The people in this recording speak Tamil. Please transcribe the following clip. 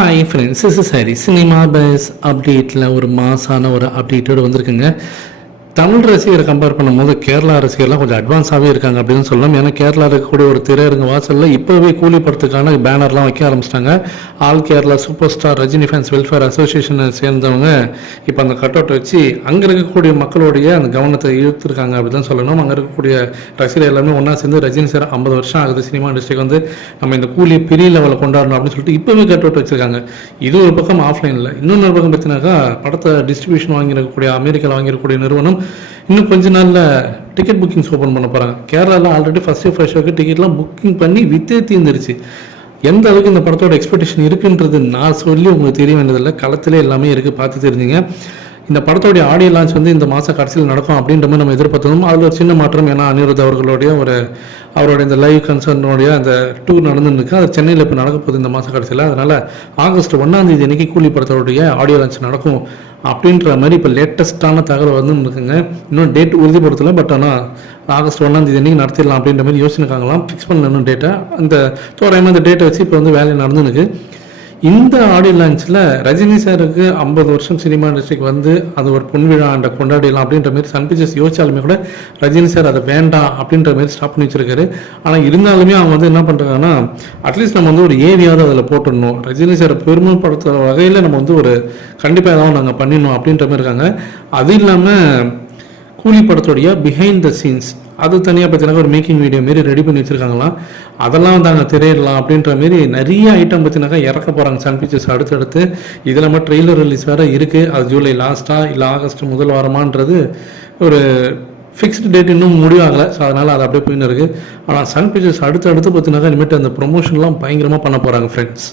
ஹாய் ஃப்ரெண்ட்ஸ், இஸ் சரி சினிமா பேஸ் அப்டேட்டில் ஒரு மாசான ஒரு அப்டேட்டோடு வந்திருக்குங்க. தமிழ் ரசிகரை கம்பேர் பண்ணும்போது கேரளா ரசிகர்லாம் கொஞ்சம் அட்வான்ஸாகவே இருக்காங்க அப்படின்னு சொல்லலாம். ஏன்னா கேரளா இருக்கக்கூடிய ஒரு திரையரங்கு வாசலில் இப்போவே கூலி படத்துக்கான பேனர்லாம் வைக்க ஆரம்பிச்சிட்டாங்க. All Kerala super star Rajini fans welfare அசோசியேஷனை சேர்ந்தவங்க இப்போ அந்த கட் அவுட் வச்சு அங்கே இருக்கக்கூடிய மக்களுடைய அந்த கவனத்தை இழுத்துருக்காங்க அப்படி தான் சொல்லணும். அங்கே இருக்கக்கூடிய ரசிகர் எல்லாமே ஒன்றா சேர்ந்து ரஜினி சார் 50 வருஷம் ஆகுது சினிமா இண்டஸ்ட்ரிக்கு வந்து நம்ம இந்த கூலியை பெரிய லெவலில் கொண்டாடணும் அப்படின்னு சொல்லிட்டு இப்போவே கட் அவுட் வச்சுருக்காங்க. இது ஒரு பக்கம் ஆஃப்லைனில், இன்னொரு பக்கம் பார்த்தீங்கன்னாக்கா படத்தை டிஸ்ட்ரிபியூஷன் வாங்கியிருக்கக்கூடிய அமெரிக்காவில் வாங்கியிருக்கக்கூடிய நிறுவனம் இன்னும் கொஞ்ச நாளில் டிக்கெட் புக்கிங்ஸ் ஓப்பன் பண்ண போகிறாங்க. கேரளாவில் ஆல்ரெடி ஃபர்ஸ்ட் ஷோக்கு டிக்கெட்லாம் புக்கிங் பண்ணி வித்தே தீர்ந்துருச்சு. எந்த அளவுக்கு இந்த படத்தோட எக்ஸ்பெக்டேஷன் இருக்குன்றது நான் சொல்லி உங்களுக்கு தெரிய வேண்டியதில்லை, களத்திலே எல்லாமே இருக்குது, பார்த்து தெரிஞ்சுங்க. இந்த படத்தோடைய ஆடியோ லான்ச் வந்து இந்த மாதம் கடைசியில் நடக்கும் அப்படின்ற மாதிரி நம்ம எதிர்பார்த்தோம். அதில் ஒரு சின்ன மாற்றம், ஏன்னா அனிருத் அவர்களுடைய அவருடைய இந்த லைவ் கன்சர்னுடைய அந்த டூர் நடந்துருக்கு. அது சென்னையில் இப்போ நடக்க போகுது இந்த மாதம் கடைசியில். அதனால் ஆகஸ்ட் 1 அன்னைக்கு கூலி படத்தோடைய ஆடியோ லான்ச் நடக்கும் அப்படின்ற மாதிரி இப்போ லேட்டஸ்ட்டான தகவல் வந்து இருக்குங்க. இன்னும் டேட் உறுதிப்படுத்தலை, பட் ஆனால் ஆகஸ்ட் 1 அன்னைக்கு நடத்திடலாம் அப்படின்ற மாதிரி யோசிச்சுருக்காங்களாம். ஃபிக்ஸ் பண்ணணும் டேட்டை. அந்த தோராயமாக அந்த டேட்டை வச்சு இப்போ வந்து வேலை நடந்துருக்கு. இந்த ஆடியோ லான்ச்சில் ரஜினி சாருக்கு 50 வருஷம் சினிமா இண்டஸ்ட்ரிக்கு வந்து அது ஒரு பொன்விழா ஆண்டை கொண்டாடிடலாம் அப்படின்ற மாதிரி சன் பிக்சர்ஸ் யோசிச்சாலுமே கூட ரஜினி சார் அதை வேண்டாம் அப்படின்ற மாதிரி ஸ்டாப் பண்ணி வச்சிருக்காரு. ஆனால் இருந்தாலுமே அவங்க வந்து என்ன பண்ணுறாங்கன்னா, அட்லீஸ்ட் நம்ம வந்து ஒரு ஏவியாவது அதில் போட்டுடணும், ரஜினி சாரை பெருமைப்படுத்துகிற வகையில் நம்ம வந்து ஒரு கண்டிப்பாக ஏதாவது நாங்கள் பண்ணிடணும் அப்படின்ற மாதிரி இருக்காங்க. அது இல்லாமல் கூலி படத்துடைய பிஹைண்ட் த சீன்ஸ் அது தனியாக பார்த்தீங்கன்னா ஒரு மேக்கிங் வீடியோ மாரி ரெடி பண்ணி வச்சுருக்காங்களாம். அதெல்லாம் வந்து அங்கே திரையிடலாம் அப்படின்ற மாரி நிறைய ஐட்டம் பார்த்தீங்கன்னாக்கா இறக்க போகிறாங்க சன் பிக்சர்ஸ் அடுத்தடுத்து. இது இல்லாமல் ட்ரெய்லர் ரிலீஸ் வேறு இருக்குது. அது ஜூலை லாஸ்ட்டாக இல்லை ஆகஸ்ட் முதல் வாரமான்றது ஒரு ஃபிக்ஸ்டு டேட் இன்னும் முடிவாகலை. ஸோ அதனால் அது அப்படியே போயின்னு இருக்குது. ஆனால் சன் பிக்சர்ஸ் அடுத்து பார்த்தீங்கன்னாக்கா இனிமேட்டு அந்த ப்ரொமோஷன்லாம் பயங்கரமாக பண்ண போகிறாங்க ஃப்ரெண்ட்ஸ்.